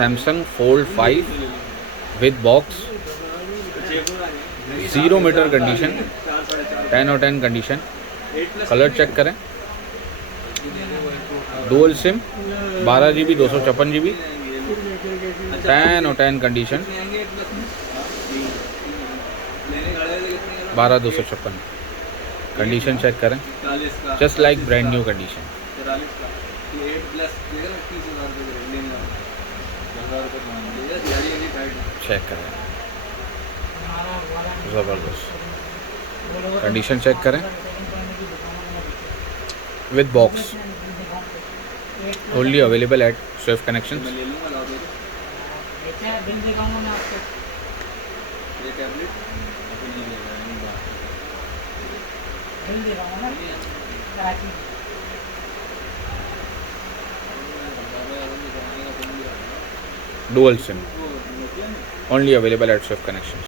Samsung Fold 5 with box, 0 meter condition, 10/10 condition. Colour check करें, dual SIM, 12 GB 256 GB, 10/10 condition, 12/256 condition check करें, just like brand new condition. Check करें, ज़बरदस्त condition check करें, with box, only available at Swift connection. Dual SIM, only available at Swift connection.